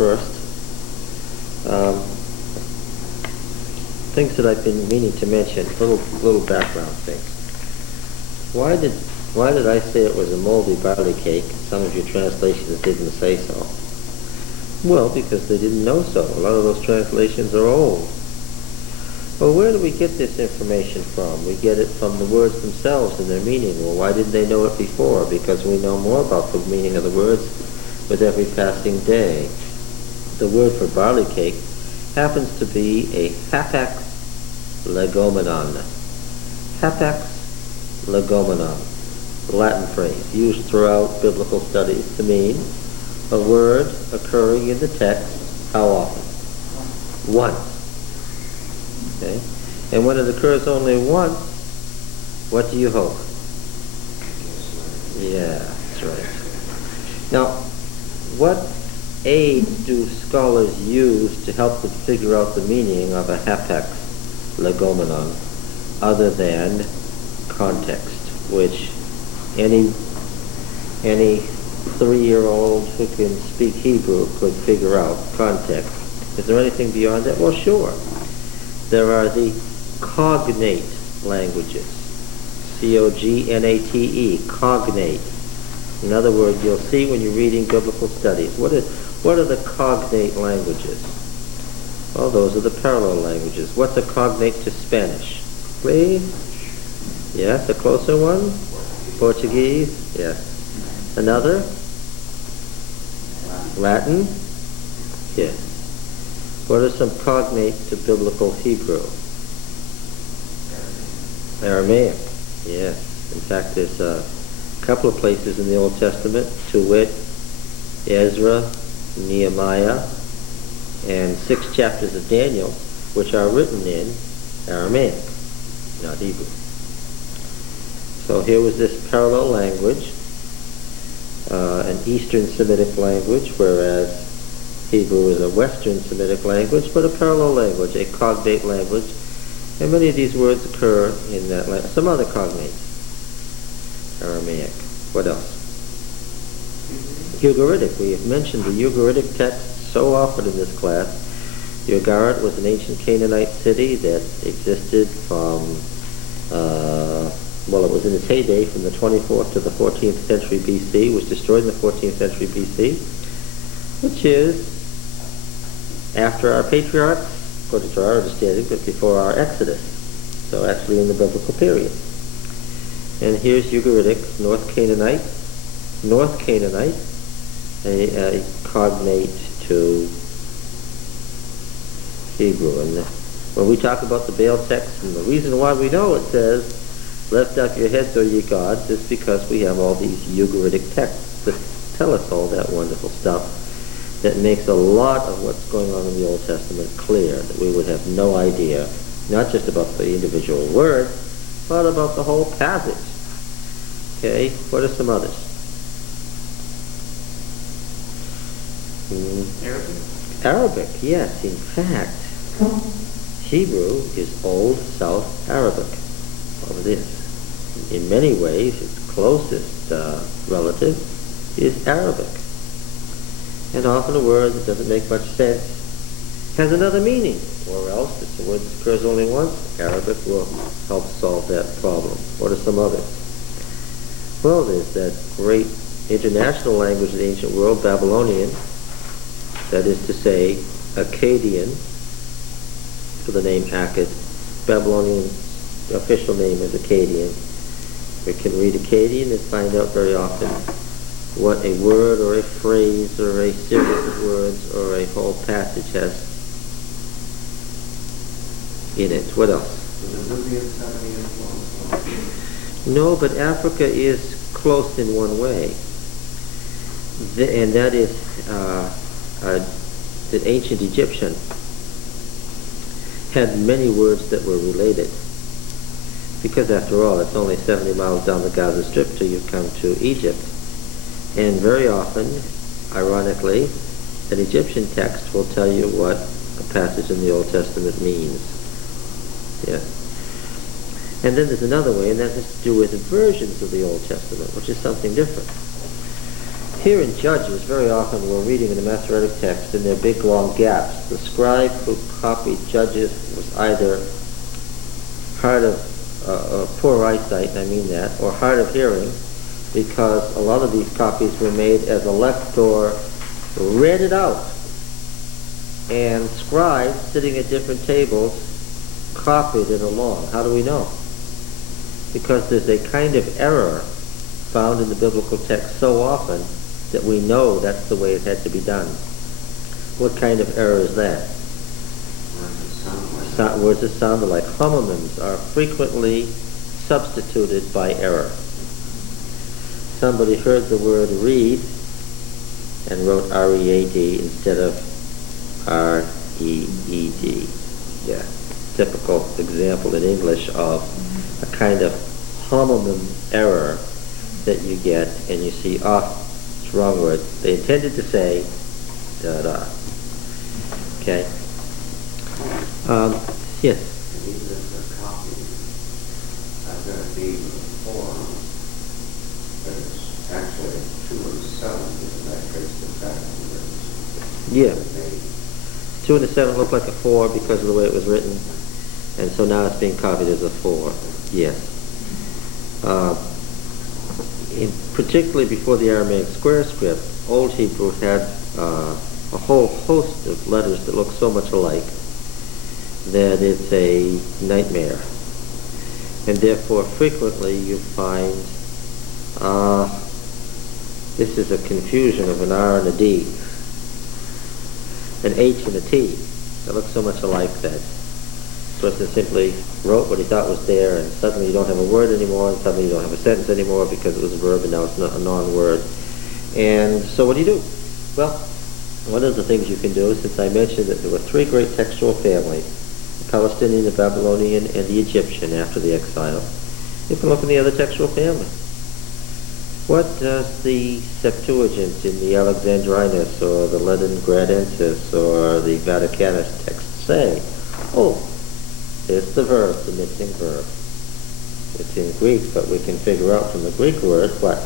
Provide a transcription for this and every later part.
first. Things that I've been meaning to mention, little background things. Why did I say it was a moldy barley cake? Some of your translations didn't say so. Well, because they didn't know so. A lot of those translations are old. Well, where do we get this information from? We get it from the words themselves and their meaning. Well, why didn't they know it before? Because we know more about the meaning of the words with every passing day. The word for barley cake happens to be a Hapax legomenon. Hapax legomenon, Latin phrase, used throughout biblical studies to mean a word occurring in the text, how often? Once. Okay? And when it occurs only once, what do you hope? Yeah, that's right. Now, what aids do scholars use to help them figure out the meaning of a hapax legomenon other than context, which any 3-year-old who can speak Hebrew could figure out context? Is there anything beyond that? Well, sure. There are the cognate languages. Cognate, cognate. In other words, you'll see when you're reading biblical studies, what are the cognate languages? Well, those are the parallel languages. What's a cognate to Spanish? Please? Yes, a closer one? Portuguese? Yes. Another? Latin? Yes. What are some cognates to biblical Hebrew? Aramaic. Yes. In fact, there's a couple of places in the Old Testament, to wit, Ezra, Nehemiah, and 6 chapters of Daniel, which are written in Aramaic, not Hebrew. So here was this parallel language, an Eastern Semitic language, whereas Hebrew is a Western Semitic language, but a parallel language, a cognate language. And many of these words occur in that language. Some other cognates. Aramaic. What else? Ugaritic. We have mentioned the Ugaritic text so often in this class. Ugarit was an ancient Canaanite city that existed from, it was in its heyday from the 24th to the 14th century BC, was destroyed in the 14th century BC, which is after our patriarchs, according to our understanding, but before our Exodus. So actually in the biblical period. And here's Ugaritic, North Canaanite, a cognate to Hebrew. And when we talk about the Baal text, and the reason why we know it says, "Lift up your heads, O ye gods," is because we have all these Ugaritic texts that tell us all that wonderful stuff that makes a lot of what's going on in the Old Testament clear, that we would have no idea, not just about the individual words, but about the whole passage. Okay, what are some others? Arabic, yes. In fact, Hebrew is Old South Arabic. Well, it is. In many ways, its closest relative is Arabic. And often a word that doesn't make much sense has another meaning, or else it's a word that occurs only once. Arabic will help solve that problem. What are some others? Well, there's that great international language of the ancient world, Babylonian, that is to say, Akkadian, for the name Akkad. Babylonian official name is Akkadian. We can read Akkadian and find out very often what a word or a phrase or a series of words or a whole passage has in it. What else? No, but Africa is close in one way. And that is that ancient Egyptian had many words that were related. Because after all, it's only 70 miles down the Gaza Strip till you come to Egypt. And very often, ironically, an Egyptian text will tell you what a passage in the Old Testament means. Yes. And then there's another way, and that has to do with versions of the Old Testament, which is something different. Here in Judges, very often we're reading in the Masoretic text and there are big long gaps. The scribe who copied Judges was either hard of poor eyesight, and I mean that, or hard of hearing, because a lot of these copies were made as a lector read it out, and scribes sitting at different tables copied it along. How do we know? Because there's a kind of error found in the biblical text so often that we know that's the way it had to be done. What kind of error is that? Words that sounded like homonyms are frequently substituted by error. Somebody heard the word read and wrote R-E-A-D instead of R-E-E-D. Yeah, typical example in English of a kind of homonym error that you get, and you see, it's wrong word. They intended to say da-da. Okay. Yes? Even if they're copied, I've got to be 4, but it's actually 2 and 7, isn't that trace the back of the Yeah. 2 and a 7 look like a 4 because of the way it was written, and so now it's being copied as a 4. Yes. Particularly before the Aramaic square script, Old Hebrew had a whole host of letters that look so much alike that it's a nightmare. And therefore, frequently you find this is a confusion of an R and a D, an H and a T. They look so much alike that the person simply wrote what he thought was there, and suddenly you don't have a word anymore, and suddenly you don't have a sentence anymore because it was a verb and now it's not a non-word. And so what do? Well, one of the things you can do, since I mentioned that there were 3 great textual families, the Palestinian, the Babylonian, and the Egyptian after the exile, you can look in the other textual family. What does the Septuagint in the Alexandrinus or the Leningradensis or the Vaticanus text say? Oh, there's the verb, the missing verb. It's in Greek, but we can figure out from the Greek word what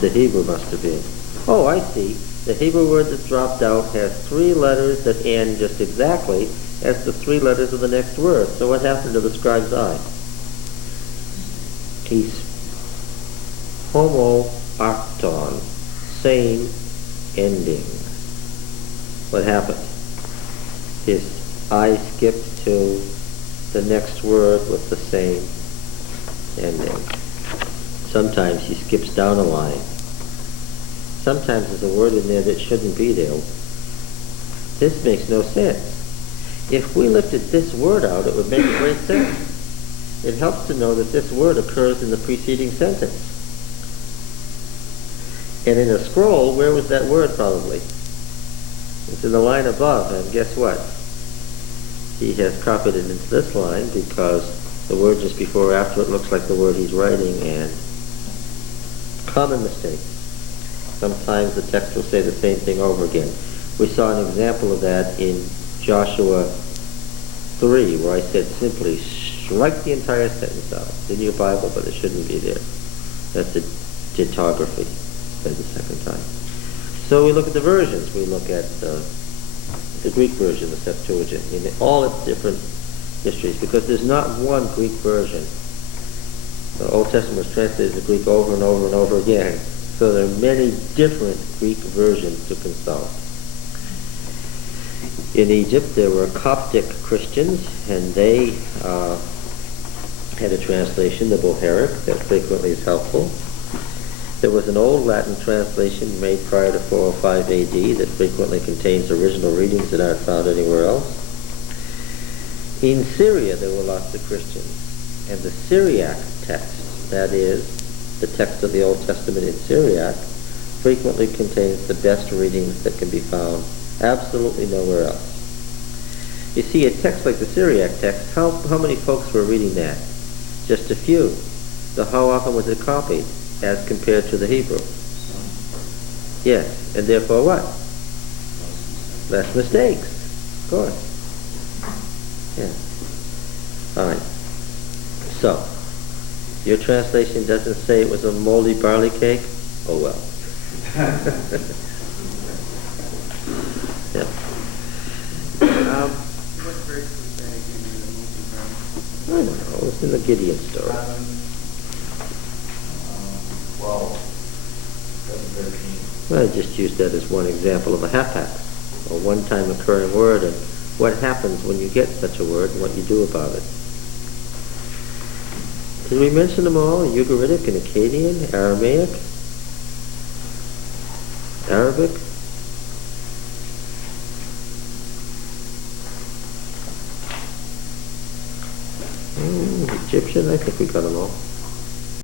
the Hebrew must have been. Oh, I see. The Hebrew word that's dropped out has 3 letters that end just exactly as the 3 letters of the next word. So what happened to the scribe's eye? He's homoarcton, same ending. What happened? His eye skipped to the next word with the same ending. Sometimes he skips down a line. Sometimes there's a word in there that shouldn't be there. This makes no sense. If we lifted this word out, it would make great sense. It helps to know that this word occurs in the preceding sentence. And in a scroll, where was that word probably? It's in the line above, and guess what? He has copied it into this line because the word just before or after it looks like the word he's writing, and common mistake. Sometimes the text will say the same thing over again. We saw an example of that in Joshua 3, where I said simply, write the entire sentence out. It's in your Bible, but it shouldn't be there. That's a ditography, said the second time. So we look at the versions. We look at the Greek version, the Septuagint, in all its different histories, because there's not one Greek version. The Old Testament was translated into Greek over and over and over again. So there are many different Greek versions to consult. In Egypt, there were Coptic Christians, and they had a translation, the Bohairic, that frequently is helpful. There was an old Latin translation made prior to 405 AD that frequently contains original readings that aren't found anywhere else. In Syria, there were lots of Christians, and the Syriac text, that is, the text of the Old Testament in Syriac, frequently contains the best readings that can be found absolutely nowhere else. You see, a text like the Syriac text, how many folks were reading that? Just a few. So how often was it copied as compared to the Hebrew? Yes, and therefore what? Less mistakes, of course. Yeah. All right. So, your translation doesn't say it was a moldy barley cake? Oh well. Yeah. What verse was that again in the movie from? I don't know, it's in the Gideon story. 12, 7:13. Well, I just used that as one example of a hapax, a one-time occurring word, and what happens when you get such a word and what you do about it. Did we mention them all? Ugaritic and Akkadian, Aramaic, Arabic? Egyptian, I think we got them all.